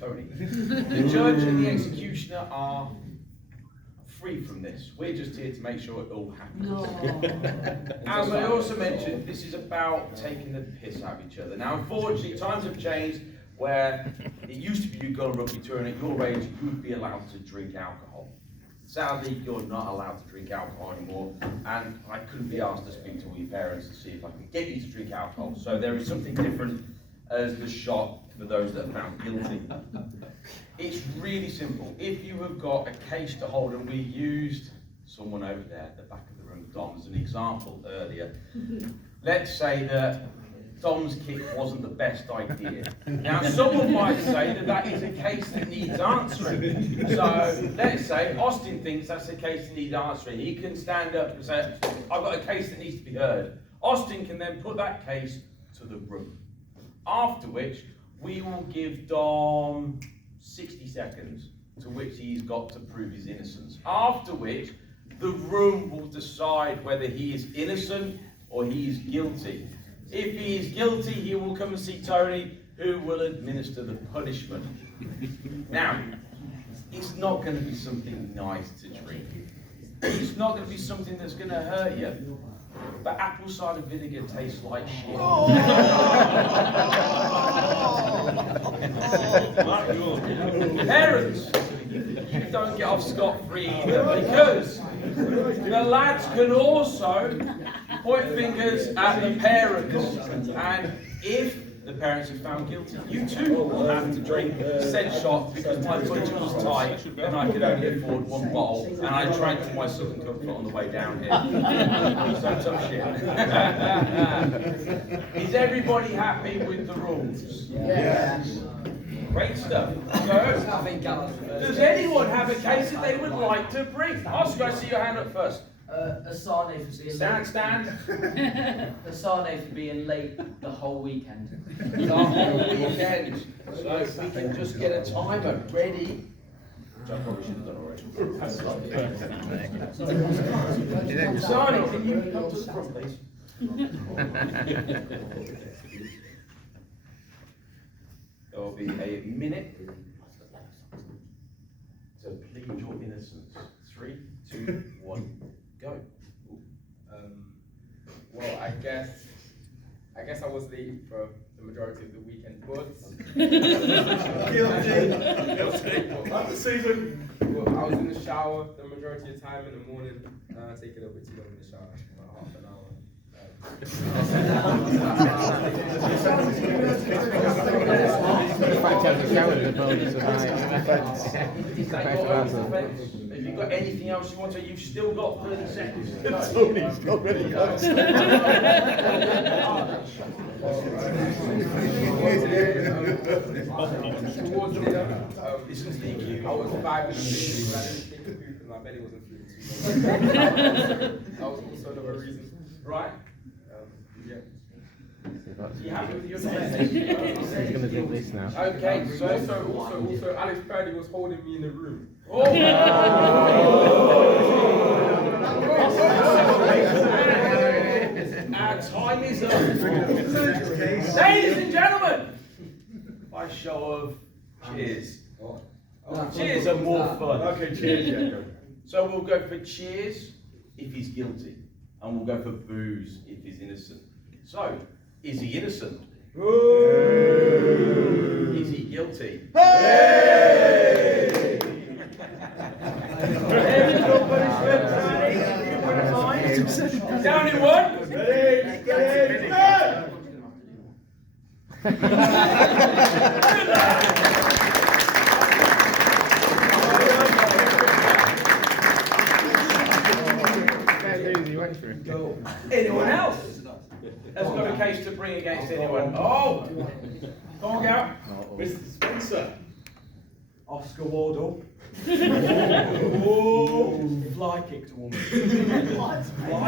Tony. The judge and the executioner are free from this. We're just here to make sure it all happens. No. As I also mentioned, this is about taking the piss out of each other. Now, unfortunately, times have changed where it used to be you'd go on a rugby tour and at your age you would be allowed to drink alcohol. Sadly, you're not allowed to drink alcohol anymore, and I couldn't be asked to speak to all your parents to see if I can get you to drink alcohol. So there is something different as the shot for those that are found guilty. It's really simple. If you have got a case to hold, and we used someone over there at the back of the room, Dom, as an example earlier. Let's say that Dom's kick wasn't the best idea. Now, someone might say that that is a case that needs answering. So, let's say Austin thinks that's a case that needs answering. He can stand up and say, I've got a case that needs to be heard. Austin can then put that case to the room. After which, we will give Dom 60 seconds to which he's got to prove his innocence. After which, the room will decide whether he is innocent or he is guilty. If he is guilty, he will come and see Tony, who will administer the punishment. Now, it's not going to be something nice to drink. It's not going to be something that's going to hurt you. But apple cider vinegar tastes like shit. Parents, you don't get off scot-free either, because the lads can also point fingers at the parents, and if the parents are found guilty, you too will have to drink said shot because my budget was tight and I could only afford one bottle, and I drank to my Southern Comfort on the way down here. So tough shit. Is everybody happy with the rules? Yes. Great stuff. So, does anyone have a case that they would like to bring? Oscar, I see your hand up first. Asane for being Stand. Asane for being late the whole weekend. The whole weekend. So if we can just get a timer ready. Which I probably should have done already. Asane, can you come to the front, please? There will be a minute to plead your innocence. 3, 2, 1, go. Well, I guess I was late for the majority of the weekend, but Guilty. Season. well, I was in the shower the majority of the time in the morning. Take a little bit too long in the shower, about half an hour. Have you got anything else you want to? You've still got 30 seconds. Tony's already got Towards the This is DQ. I was 5 minutes late. I didn't take a poop and my belly wasn't feeling too well. That was also another reason. Right? Yeah. You happy with your He's going to do this now. Okay, so Also, Alex Purdy was holding me in the room. Our time is up. Ladies and gentlemen, by show of cheers. Cheers are more fun. Okay, cheers. Yeah, go. So we'll go for cheers if he's guilty, and we'll go for boos if he's innocent. So, is he innocent? Is he guilty? Down in one. Ready? Anyone else has got a case to bring against anyone? Oh, come on, out. Mr. Spencer. Oscar Wardle. Fly kicked a woman. Fly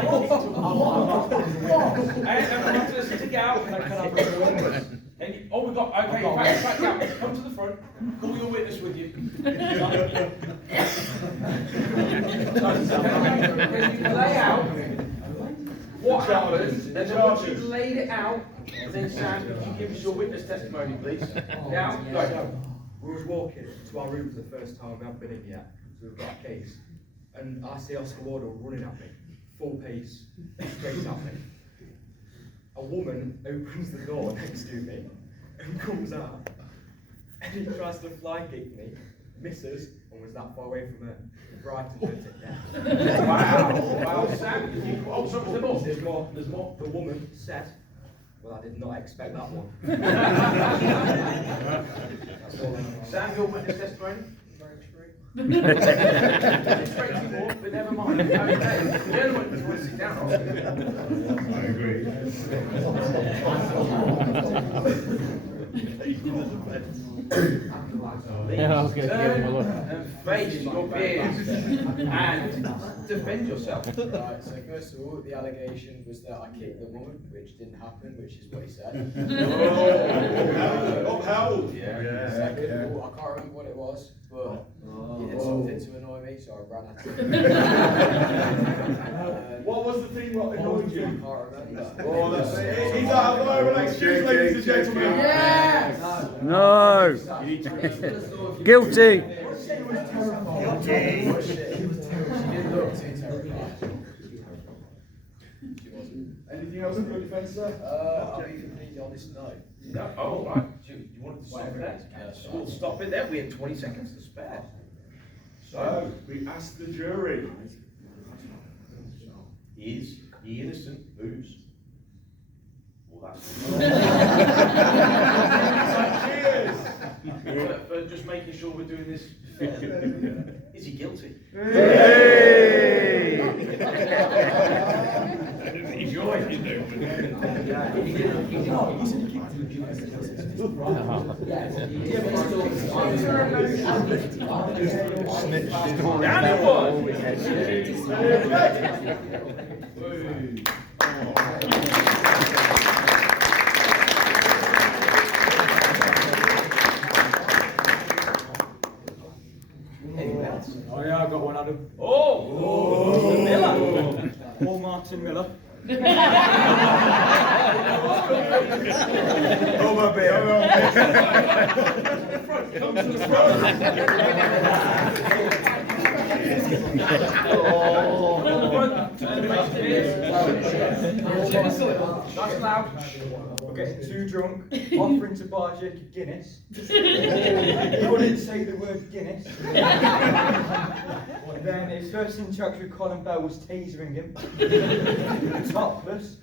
kicked a woman. Hey, everyone to listen to Gal. Can I bring a witness? Oh, we've got, okay, in fact, Gal, come to the front. Call your witness with you. Can you lay out what happened, and then once you've laid it out, then Sam, can you give us your witness testimony, please? Gal, go. We was walking to our room for the first time. We haven't been in yet, so we've got a case. And I see Oscar Wardle running at me, full pace, straight at me. A woman opens the door next to me and comes out. And he tries to fly kick me, misses, and was that far away from her. Brighton took it down. Wow, Sam, did you, oh, sorry, there's more. There's more. The woman said, well, I did not expect that one. That's all I know. Sam, your witness testimony? Very straight. Straight to more, but never mind. Okay, gentlemen, do you want to sit down? I agree. Yeah, I was gonna give him a look. And face your peers and defend yourself. Right, so first of all, the allegation was that I kicked the woman, which didn't happen, which is what he said. Upheld. Yeah. Second of all, I can't remember what it was, but he did something to annoy me, so I ran at him. What was the thing that annoyed I you? can't remember. Oh, that's it. Is that a viral excuse, ladies and gentlemen? Yes! No! She Guilty! didn't look too terrified. She wasn't. Anything else in your defence, sir? I'll be completely honest, no. No, oh, right. You wanted to stop there? Yeah, We'll stop it there. We had 20 seconds to spare. So, we asked the jury. Is the innocent booze? Well, Cheers! for just making sure we're doing this fair. Is he guilty? Hey! Enjoy. Down it was. Oh yeah, I got one, Adam. Oh! Miller. Paul Martin Miller. Over beer. Come to the front. Nice loud. We're getting too drunk, offering to buy Jacob Guinness. He wouldn't say the word Guinness. Then his first interaction with Colin Bell was tasering him. Topless.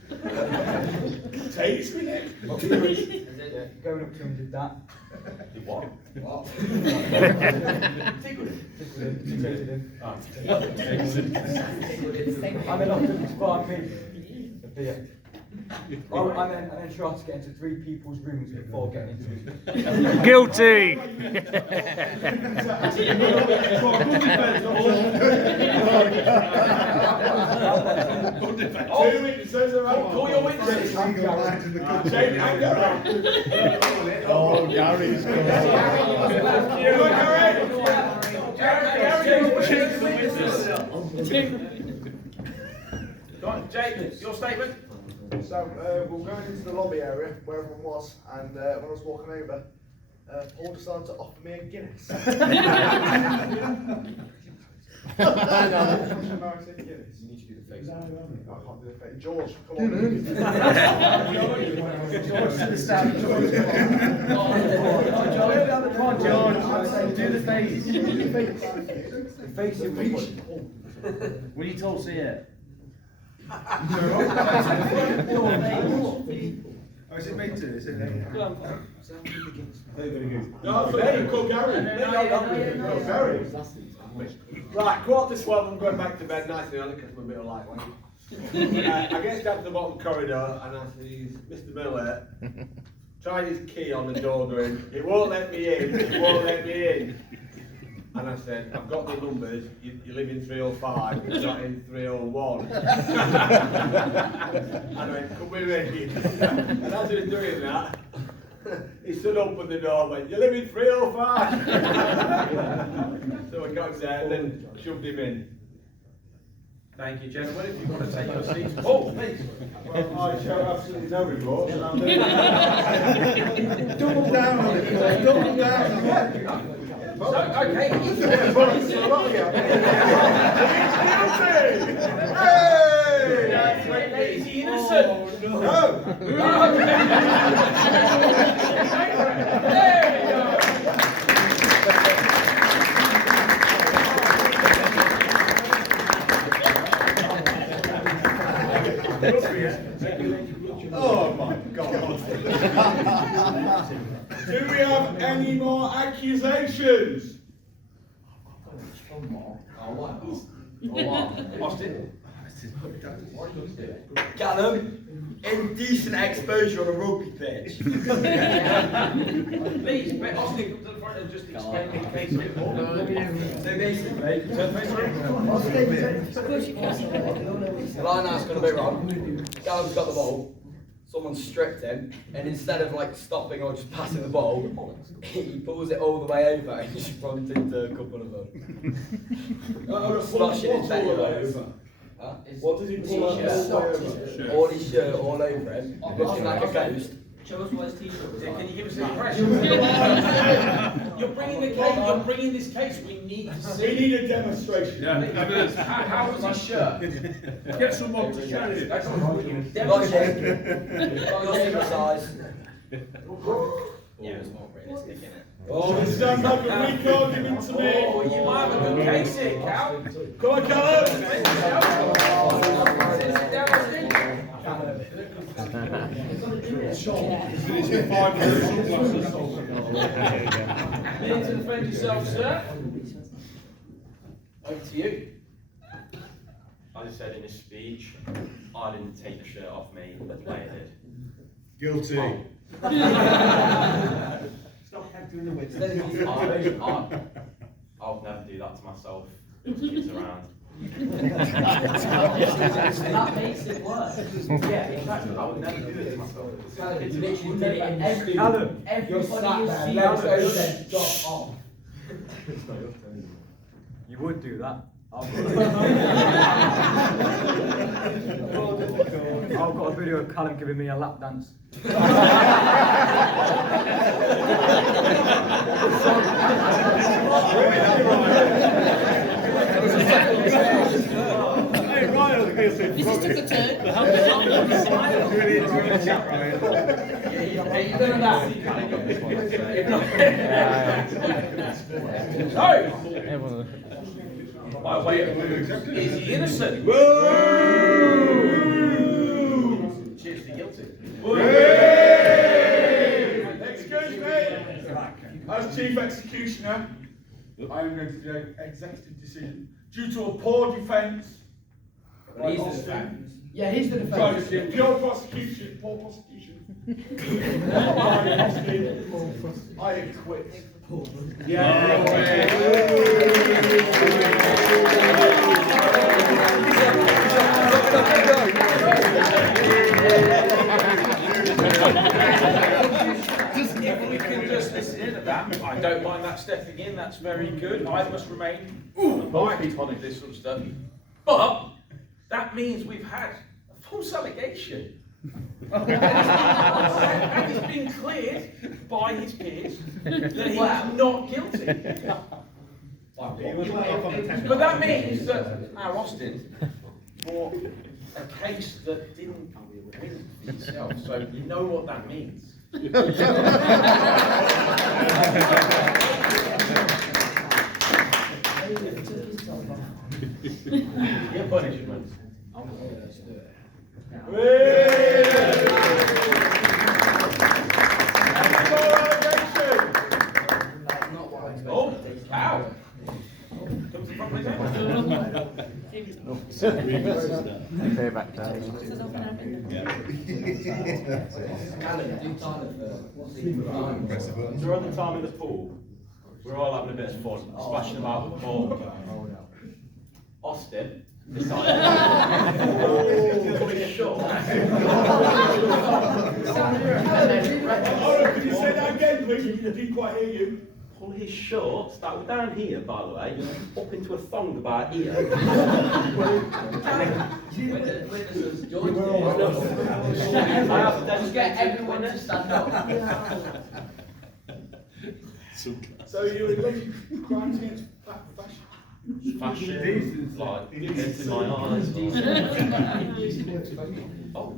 Tasting it. Yeah, going up to him did that. Did what? Tickled him. Tasted him. Ah. And then offered to buy me a beer. Oh, and then tried to get into 3 people's rooms before getting into it. Guilty! Oh, 2 witnesses around. Call your witnesses. Oh, Gary's gone. Go on, Jake, your statement. So we were going into the lobby area where everyone was, and when I was walking over, Paul decided to offer me a Guinness. No, I said Guinness. You need to do the face. I can't do the face. George, come on. George to the stand. George, come on, George. Do the face. The face it was. Will you told see it? Oh, is it me too? Is it me? No, I thought you called Gary. Gary. Right, 11:15, I'm going back to bed nicely early because I'm a bit of lightweight. I get down to the bottom corridor and I see Mr. Miller trying his key on the door going, it won't let me in, it won't let me in. And I said, I've got the numbers, you live in 305, not in 301. And I went, come with me. And as he was doing that, he stood up at the door and went, you live in 305. So I got him there and then shoved him in. Thank you, gentlemen. If you want to take your seats. Paul, please. Well, I show absolutely no remorse. And I'm doing double down on it. Double down on it. So, okay. Yeah, well, it's a lot of you. Hey! Is he innocent? No! There we go. Oh my God. Do we have any more accusations? Austin. Callum, indecent exposure on a rugby pitch. Please, Austin, come to the front and just explain the case a bit more. So basically, the line out's gone a bit wrong. Callum's got the ball. Someone stripped him, and instead of like stopping or just passing the ball, he pulls it all the way over and just runs into a couple of them. Splashing his belly over. Huh? What does he pull out T-shirt. All his shirt all over him, looking like a ghost. Show us what his t-shirt was Can like. you give us an impression? You're bringing the case. You're bringing this case. We need to We see. need a demonstration. How was his shirt? Get someone to show you. That's all right. Like a size. Yeah, it's more realistic, isn't it? Oh, this sounds like a weak argument to me. Oh, you might have a good case here, Cal. Come on, Callum. Sit down, Austin. Need to defend yourself, sir. Over to you. As I said in his speech, I didn't take the shirt off me, the player did. Guilty. Stop acting the witness. I'll never do that to myself. There was kids around. That makes it worse. Yeah, exactly. I would never do it to myself. You literally did it in every. Everybody you see legs over, drop off. You would do that. I've got a video of Callum giving me a lap dance. This is took a turn. By way of is he innocent? Cheers to guilty. Excuse me. As chief executioner, I am going to do an executive decision due to a poor defence. He's the defence. Yeah, he's the Sorry, defence. pure prosecution, poor prosecution. I acquit. If we can just listen in at that, I don't mind that stepping in, that's very good. I must remain right on this sort of stuff. But that means we've had a false allegation. And it's been cleared by his peers that he's not guilty. But that means that our Austin brought a case that didn't win for himself. So you know what that means. Your punishment. Oh, cow. Come to the front with Payback time. During the time in the pool, we're all having a bit of fun, splashing about with the ball. Austin decided coming short. Can you say that again, please? I didn't quite hear you. pull his shorts that were down here, by the way, up into a thong about here. Witnesses, George did. I have Just get everyone to stand up. So you alleged crimes against fashion? Fashion, like, gets in my eyes. Oh.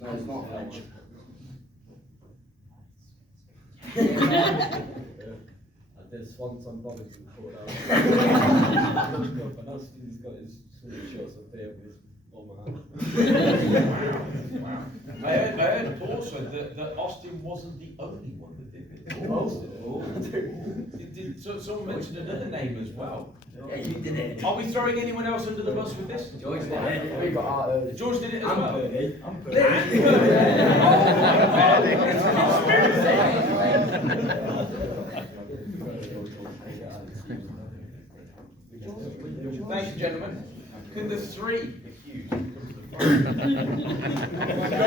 No, it's not French. I did Swanton Bobby's and caught out. And that's he's got his swimming shorts up here with his on my hand. I heard also that Austin wasn't the only one that did it. Someone mentioned another name as well. Yeah, you did it. Are we throwing anyone else under the bus with this? George did it. We got Art George did it as well. Thank you, gentlemen. Can the three accused come to the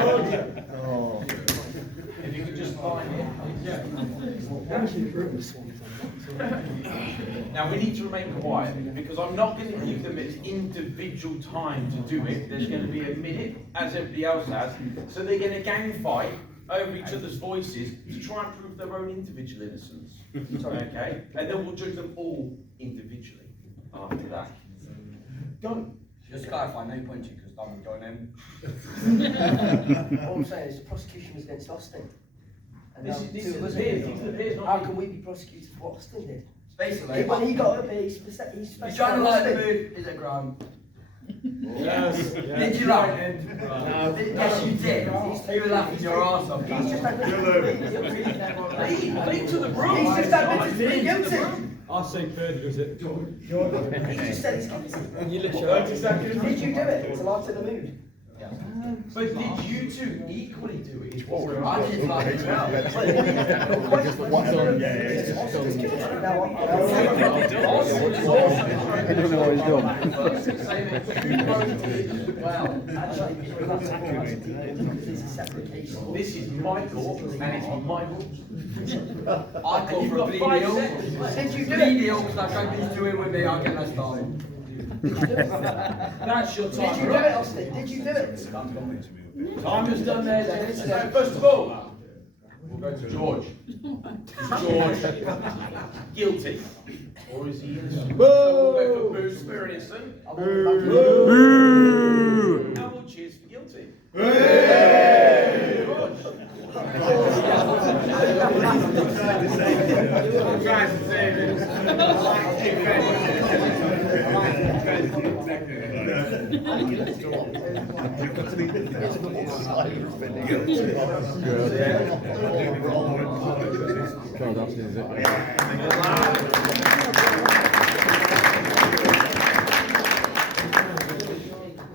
front? If you could just find it. Now we need to remain quiet because I'm not going to give them an individual time to do it. There's going to be a minute, as everybody else has, so they're going to gang fight over each other's voices to try and prove their own individual innocence. Okay? And then we'll judge them all individually after that. Done. Just clarify, no punching because Don was going in. All I'm saying is the prosecution was against Austin. And This now is two of us are theirs, against these are theirs, not How me. can we be prosecuted for what Austin did? Basically, When he got up here, he's you're trying to light the mood. Is it Graham? Yes. Did you laugh? Yes, you did. You were laughing your arse off. He's just admitted to Lead to the room. He's just admitted to being guilty. I say further, is it? He just said he's guilty. 30 seconds. Did you do it to lighten the mood? But did you two equally do it? I did like it well. Austin's guilty. Now, I don't know what he's done. well, actually, it's a separate case. This is my court, and it's my rules. I call for a You've got 5 video. seconds. Did you do Video, it? because I drank these two in with me, I'll get less time. That's your Did time. you do it, Austin? Did you do it? Time is done there, Dennis. So first of all, we'll go to George. Is George guilty? Or is he innocent? So we'll go for Boo for innocent. Boo! Now we'll cheers for guilty.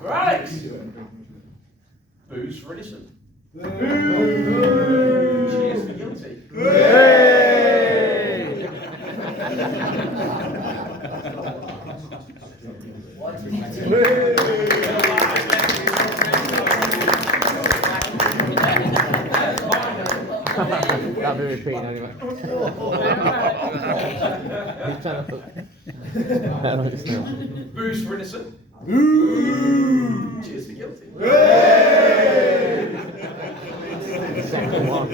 Right. Booze for innocent. Cheers for guilty. That'll be repeating anyway. He's trying to Booze for innocent. Cheers for guilty. second one.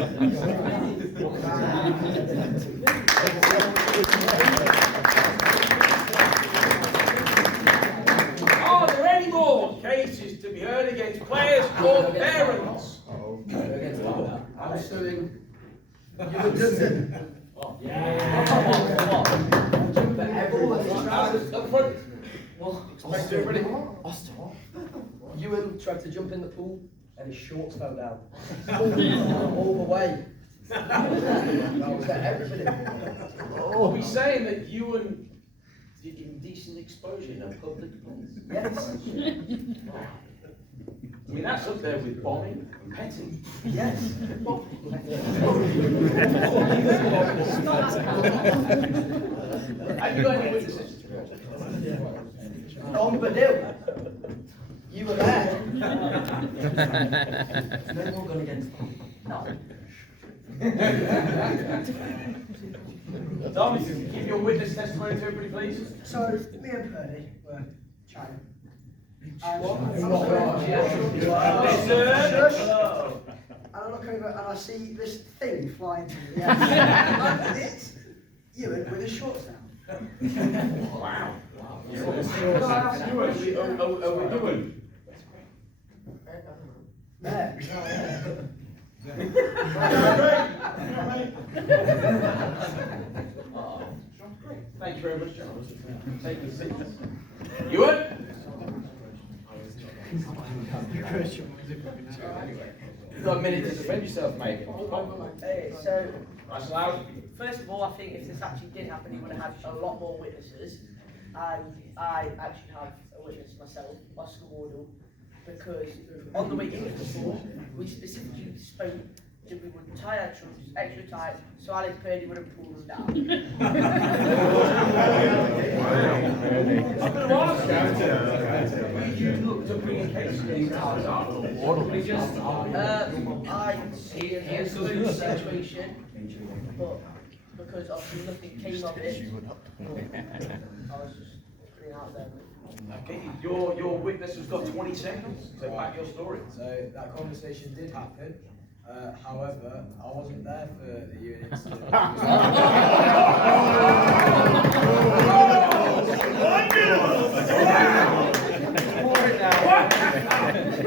Are there any more cases to be heard against players or parents? I'm suing Ewan Dutton. Up front. Austin, Ewan tried to jump in the pool and his shorts fell down. All the way. That was everybody. Are we saying that Ewan did indecent exposure in a public place? Yes. I mean, that's up there with bombing and petting. Yes. Have you got any witnesses? On Badil. You were there. No more gun against them. No. Dom, give your witness testimony to everybody, please. So, me and Purdy were chatting. Listen. And I look over and I see this thing flying through the air. And it's Ewan with his shorts down. Wow. Yeah. Are we doing? There. Thank you very much, gentlemen. Take a seat. Ewan? You've got a minute to defend yourself, mate. Okay, so Nice and loud. first of all, I think if this actually did happen, you would have had a lot more witnesses. And I actually have a witness myself, Oscar Wardle, because on the way into the court, we specifically spoke that we would tie our trunks extra tight, so Alex Purdy wouldn't pull them down. I'm going to ask you look to bring a case against ours after. I see it as a good situation, but because obviously nothing came of it, I was just putting it out there. Okay, your witness has got 20 seconds to back your story. So that conversation did happen. However, I wasn't there for the Ewan incident.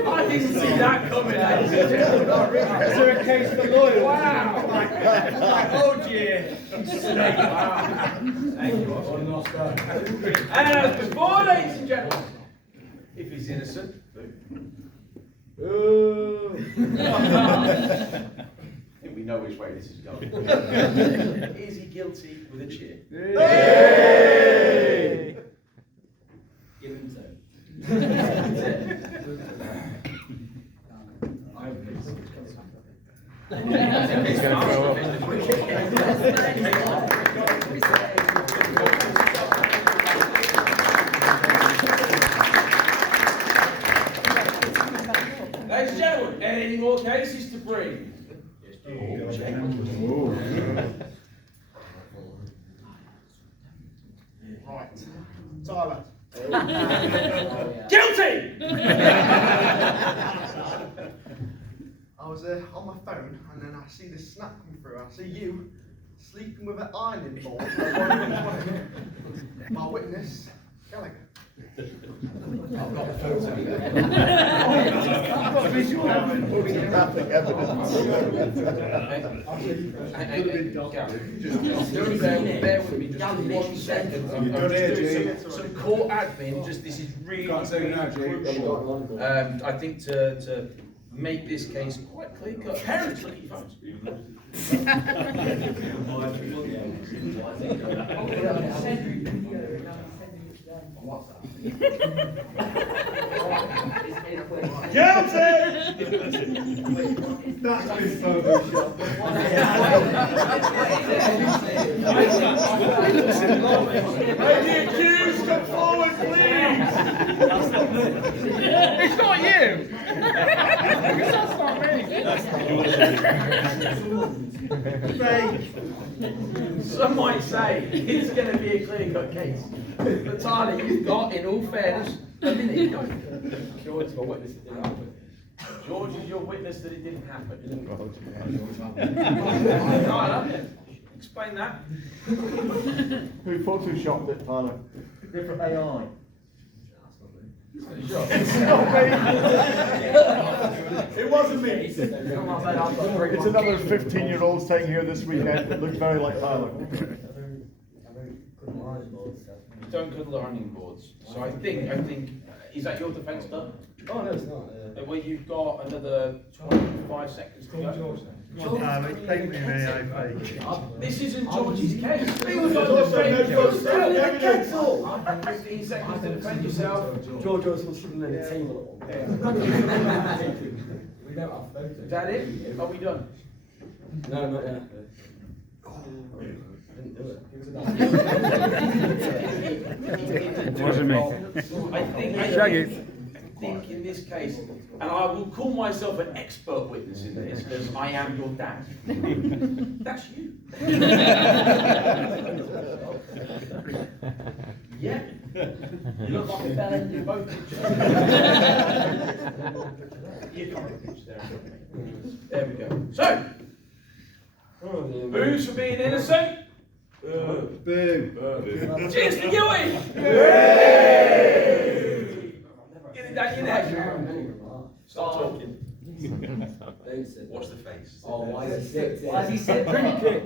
I didn't see that coming. Is there a case for lawyers? Wow! Oh dear. Wow. Thank you, Oscar. And as before, ladies and gentlemen, if he's innocent, I think we know which way this is going. Is he guilty with a cheer? Yay! Give him two. He's going to throw up. Ladies and gentlemen, any more cases to bring? Right. Tyler. Guilty! I was on my phone and then I see this snap come through. I see you sleeping with an ironing board. My witness, Gallagher. I've got the photo. I've got visual photographic evidence. Bear with me just 1 second. I'm just doing some court admin. Just this is really, crucial. I think to make this case quite clear cut. Parents, look at your phones. Guilty! That's been photoshopped. May the accused come forward, please! It's not you! That's not me! Some might say it's going to be a clear-cut case. But Tyler, you've got, in all fairness, a minute. George is my witness that didn't happen. George is your witness that it didn't happen. Tyler, explain that. Who photoshopped it, Tyler? Different AI. It wasn't me. It's another 15-year-old staying here this weekend that looks very like Tyler. You don't cuddle ironing boards. So I think, is that your defence done? Oh no, it's not. Well, you've got another 25 seconds to go. This isn't George's case. 15 seconds to defend yourself. George also was sitting in the table. We don't have photos. Is that it? Are we done? No, not yet. I didn't do it. It wasn't me. I think Shaggy. think in this case, and I will call myself an expert witness in this, because I am your dad. That's you. Yeah. You look like a fella in both pictures. You can't pitch there. There we go. So, booze for being innocent. Cheers to Huey! Get it down your neck. Stop talking. Watch the face. Oh, why is he sick? Why is he sick? Drink it.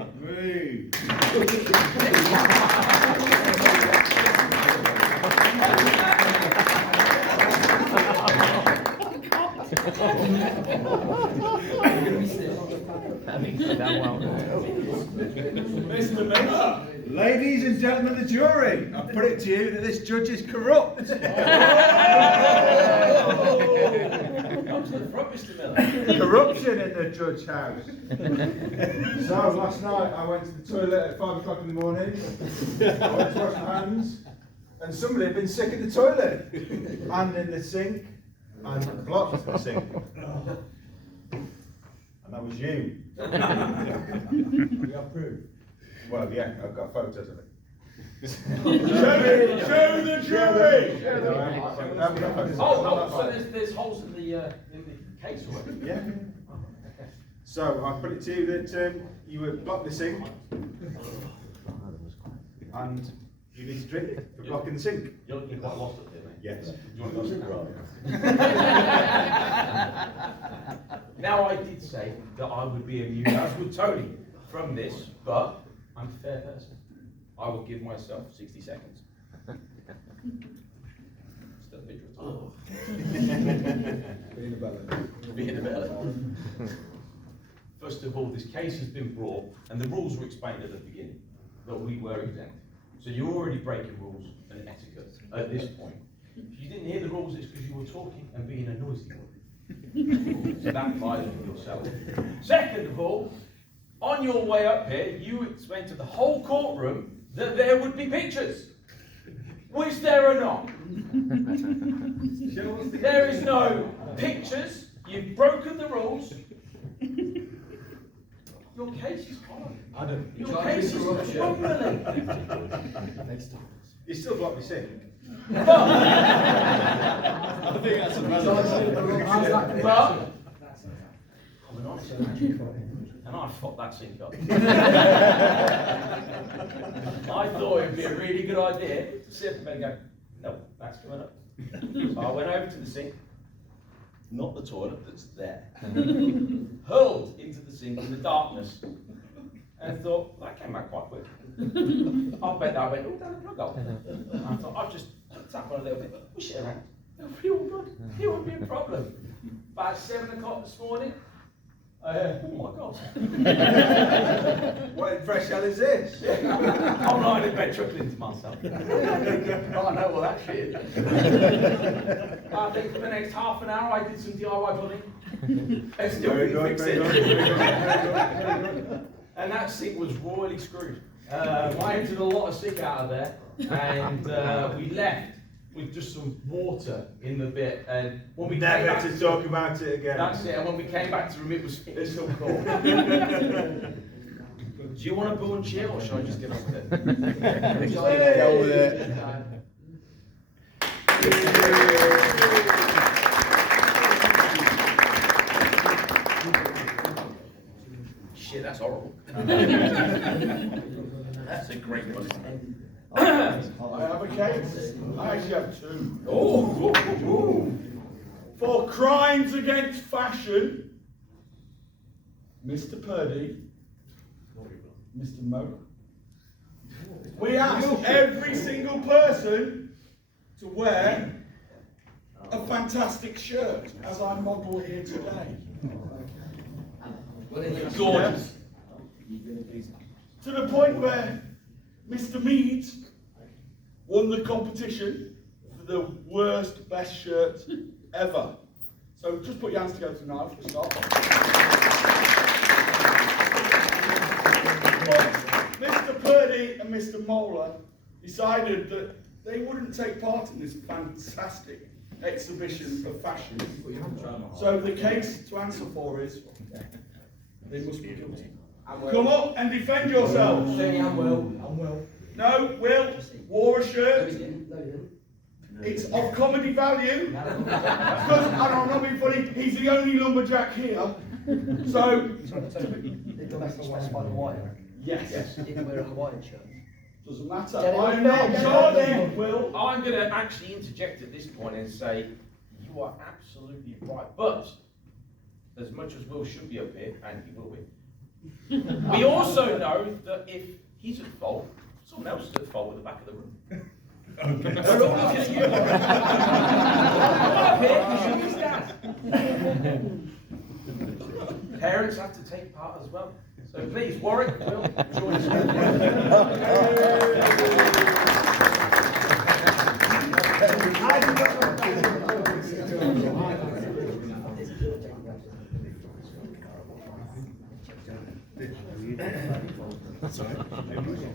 Mr. Miller. Ladies and gentlemen of the jury, I put it to you that this judge is corrupt. Come to the front, Mr. Miller. Corruption in the judge house. So last night I went to the toilet at 5 o'clock in the morning. I went to wash my hands, and somebody had been sick in the toilet and in the sink and blocked the sink. And that was you. We have proof. Well, yeah, I've got photos of it. Show the jury! Oh, so there's holes in the case already? Yeah. So I put it to you that you would block the sink, and you need to drink for blocking the sink. You're looking quite lost up here, mate. Yes. Do you want to go sit Now, I did say that I would be immune, as would Tony, from this, but I'm a fair person. I will give myself 60 seconds. Still a bit of Being a belly. Being a belly. First of all, this case has been brought, and the rules were explained at the beginning, that we were exempt. So you're already breaking rules and etiquette at this point. If you didn't hear the rules, it's because you were talking and being a noisy one. So that applies to yourself. Second of all, on your way up here, you explained to the whole courtroom that there would be pictures, which there are not. There is no pictures. You've broken the rules. Your case is hard. Adam, Your case is rumbling. You still block the sink. I think that's a But I'm an honest man, and I fucked that sink up. I thought it would be a really good idea to sit up and go, no, that's coming up. So I went over to the sink, not the toilet that's there, hurled into the sink in the darkness, and thought, well, that came back quite quick. I bet that went all down the plug hole. And I thought, I'll just tap on a little bit, push it around. It'll be all good. It won't be a problem. About 7 o'clock this morning, oh my God. What in fresh hell is this? I'm lying in bed chuckling to myself. I know what that shit is. I think for the next half an hour I did some DIY plumbing. And still couldn't fix it. And that sink was royally screwed. I emptied a lot of sick out of there, and we left with just some water in the bit. And when we came back to talk about it again. That's it. And when we came back to the room, it was still cold. Do you want a boo and cheer, or should I just get on with it? Go with it. Shit, that's horrible. That's a great one. I have a case. I actually have two. Oh! For crimes against fashion, Mr. Purdy, Mr. Mola. We asked every single person to wear a fantastic shirt, as I model here today. Gorgeous. To the point where Mr. Meads won the competition for the worst, best shirt ever. So just put your hands together tonight for a start. But Mr. Purdy and Mr. Mola decided that they wouldn't take part in this fantastic exhibition of fashion. So the case to answer for is, they must be guilty. Come up and defend yourselves. I'm Will. No, Will wore a shirt. No, he didn't. It's of comedy value. Because, and I'm not being funny, he's the only lumberjack here. So, Did domestic specify Hawaiian? yes. He didn't wear a Hawaiian shirt. Doesn't matter. Get it I'm on not there, judging, Will. I'm going to actually interject at this point and say, you are absolutely right. But, as much as Will should be up here, and he will be, we also know that if he's at fault, someone else is at fault at the back of the room. We're all looking at you. Come up here, you should stand. Parents have to take part as well. So please, Warwick, Will, join us.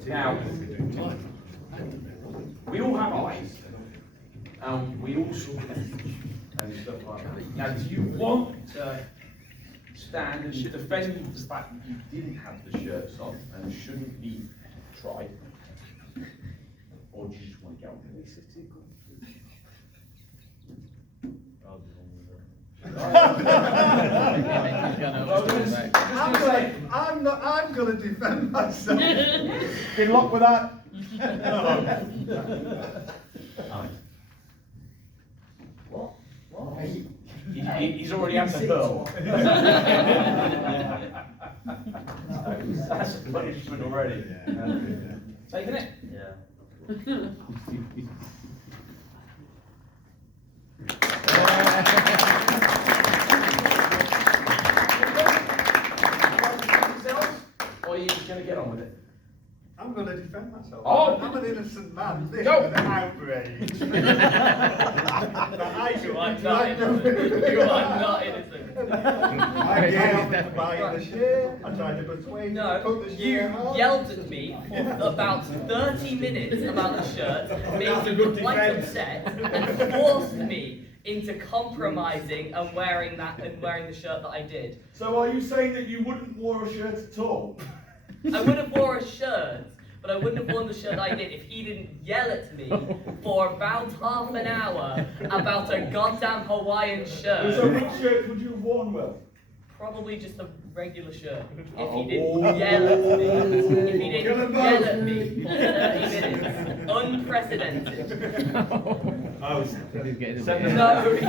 Now, we all have eyes, and we all saw and stuff like that. Now, do you want to stand and defend the fact that you didn't have the shirts on and shouldn't be tried, or do you just want to go on? I'm gonna defend myself. Good luck with that. What? He's already answered Pearl. That's a punishment already. Taking it? Yeah. Or are you just going to get on with it? I'm going to defend myself. Oh. I'm an innocent man. This Go. is an outrage. You are not innocent. I gave up buying the shirt. I tried to persuade you to put the You shirt on. yelled at me for about 30 minutes about the shirt, made me quite upset, and forced me into compromising and wearing the shirt that I did. So are you saying that you wouldn't wear a shirt at all? I would have wore a shirt, but I wouldn't have worn the shirt I did if he didn't yell at me for about half an hour about a goddamn Hawaiian shirt. So which shirt would you have worn, Will? Probably just a regular shirt. If he didn't yell at me. If he didn't yell at me for 30 minutes. Unprecedented. Oh, he's getting a bit. No, it was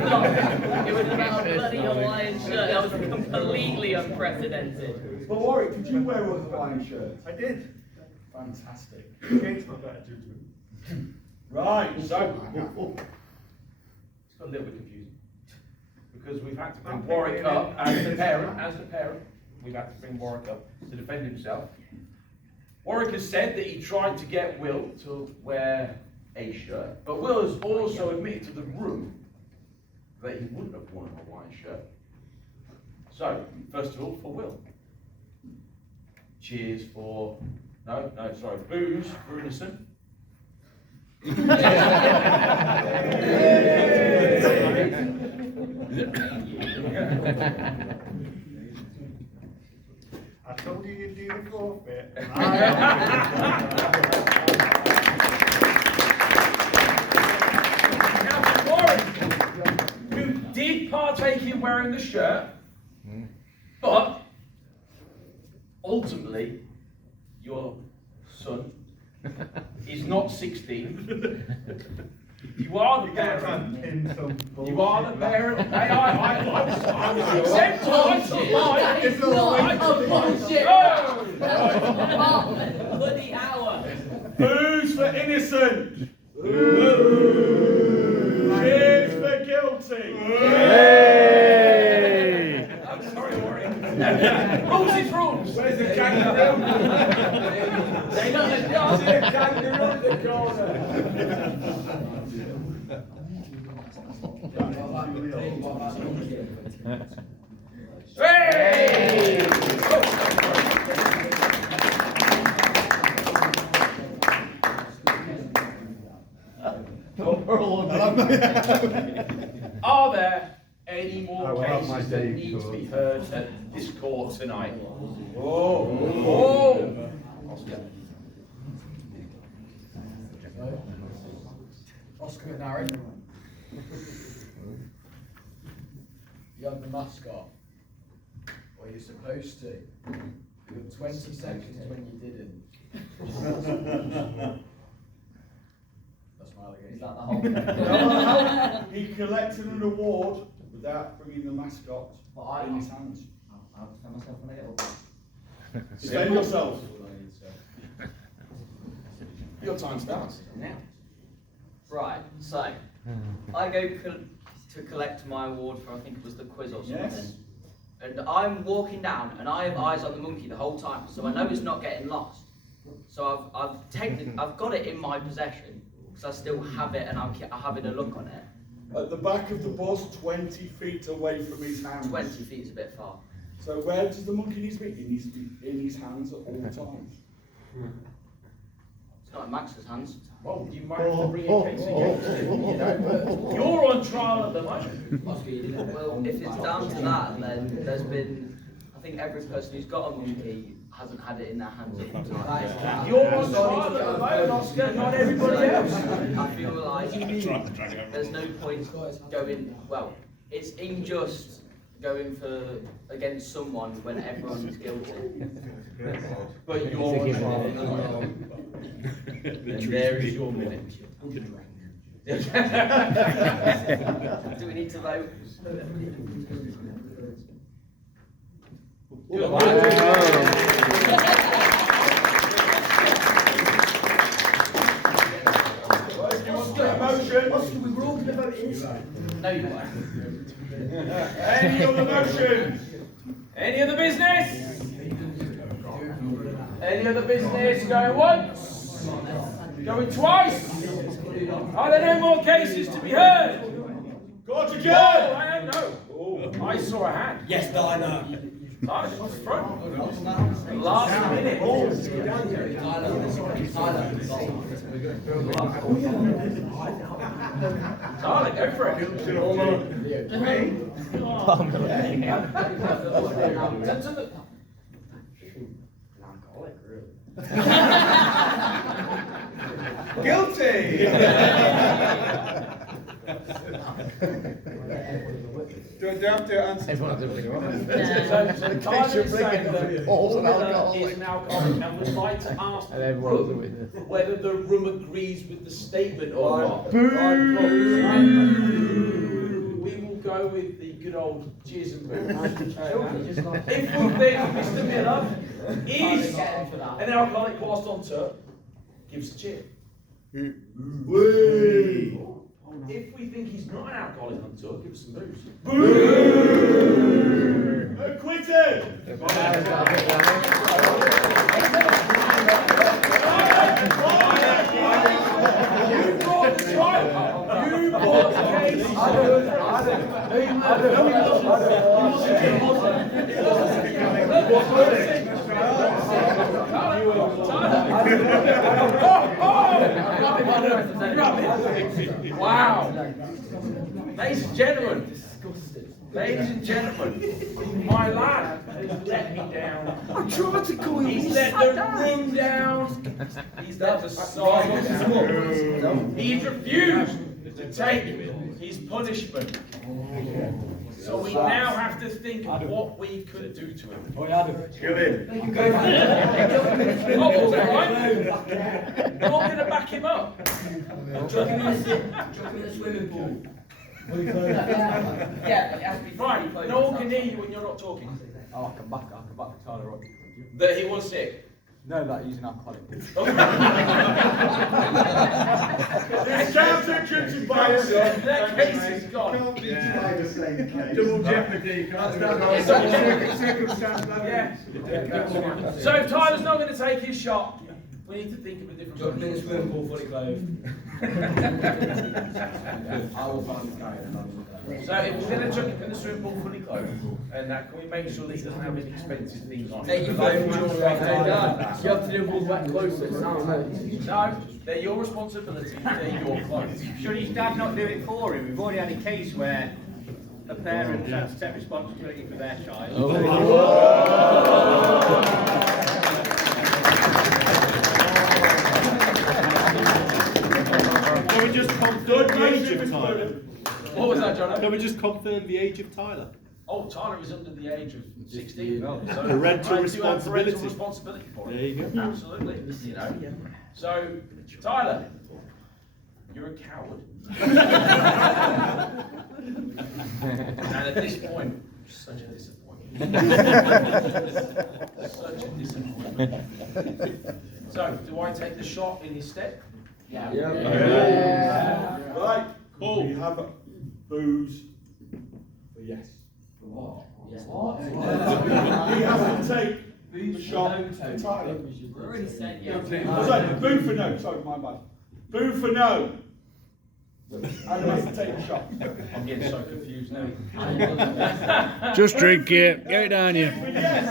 not. It was about a bloody Hawaiian shirt. That was completely unprecedented. But Warwick, did you wear a Hawaiian shirt? I did. Fantastic. Against my better judgment. Right, so it's got a little bit confusing because we've had to bring Warwick up as the parent. We've had to bring Warwick up to defend himself. Warwick has said that he tried to get Will to wear a shirt, but Will has also admitted to the room that he wouldn't have worn a Hawaiian shirt. So, first of all, for Will. Cheers for, booze for innocent. I told you you'd do the forfeit. Now, Warren, you did partake in wearing the shirt, but ultimately, your son is not 16. You are the parent. You are the parent. Hey, I was exempt. I took mine. That is not a bullshit. Bloody hour. Booze for innocent. Cheers for guilty. I'm sorry, Warren. Rules is rules. Where's the kangaroo? They got the job. See the kangaroo in the corner. Hey! Don't Are there any I more will have my cases that day need to be in heard at this court tonight? Oh! Oscar. Oscar McNary. You had the mascot. Or you're supposed to. You had 20 seconds when you didn't. That's my allegation. Is that the whole He collected an award without bringing the mascot in his hands. I'll defend myself when I get older. Defend yourself. Your time starts now. Right, so I go to collect my award for, I think it was the quiz or something. Yes. And I'm walking down and I have eyes on the monkey the whole time, so I know it's not getting lost. So I've got it in my possession because I still have it and I'm having a look on it. At the back of the bus, 20 feet away from his hands. 20 feet is a bit far. So where does the monkey need to be? It needs to be in his hands at all times. It's not in Max's hands. Well, you might have to bring a case against him, you know. You're on trial at the moment. Well, if it's down to that, then there's been, I think every person who's got a monkey hasn't had it in their hands at all times. You're on trial at the moment, Oscar, not everybody else. I feel like there's no point going, well, it's unjust going against someone when everyone's guilty. But you're on trial. And there is your minute. Do we need to vote? Motion. We were all going to vote inside. No, you won't. Any other motions? Any other business? Any other business? Going once? Going twice? Are there no more cases to be heard? Court Oh, adjourned. I don't know. I saw a hand. Yes, no, I know. Tyler, at the front. Last minute. Tyler, go for it. Guilty. Do I have to answer? Everyone's a big one. So Tyler is saying that Paula is an alcoholic and would like to ask And everyone's a witness. whether the room agrees with the statement or not. We will go with the good old jizz and boo. If we think Mr. Miller is an alcoholic whilst on tour, give us a cheer. Whee! If we think he's not an alcoholic on tour, give us some boos. Boo! Acquitted! You brought the trial. You brought the case. Wow. Ladies and gentlemen. Ladies and gentlemen, my lad has let me down. I tried to call you. He's let the room down. He's let the side down. He's refused to take his punishment. So we now have to think of what we could do to him. Kill him. Oh, all right. You're going to back him up. Chuck him in the swimming pool. Yeah, but it has to be Right, no one can hear you when you're not talking. Oh, I can back Tyler up. That he was sick. No, that he's an alcoholic. This counter-injunctive bias. That case is gone. Double jeopardy. Yeah. So if Tyler's not going to take his shot, We need to think of a different Jump in the solution. swimming pool fully clothed. I will find the guy. So if we're going to chuck him in the swimming pool fully clothed, and that, can we make sure that he doesn't have any expensive things on him? Take your phone, jewellery, You have to do all wet clothes, so it sounds nice. No, they're your responsibility, they're your clothes. Should his dad not do it for him? We've already had a case where a parent had to take responsibility for their child. Can we just confirm the age of Tyler? What was that, John? Can we just confirm the age of Tyler? Oh, Tyler is under the age of 16. So Parental I do have responsibility. parental responsibility for him. There you go. Absolutely, you know. So, Tyler, you're a coward. And at this point, such a disappointment. Such a disappointment. So, do I take the shot in his stead? Yeah. Right. Cool. We have booze for yes. He has to take the shot for Tyler. Already said yes. Oh, sorry, boo for no. Sorry, my bad. Boo for no. And he has to take the shot. I'm getting so confused now. Just drink it. Get it down you. Yes.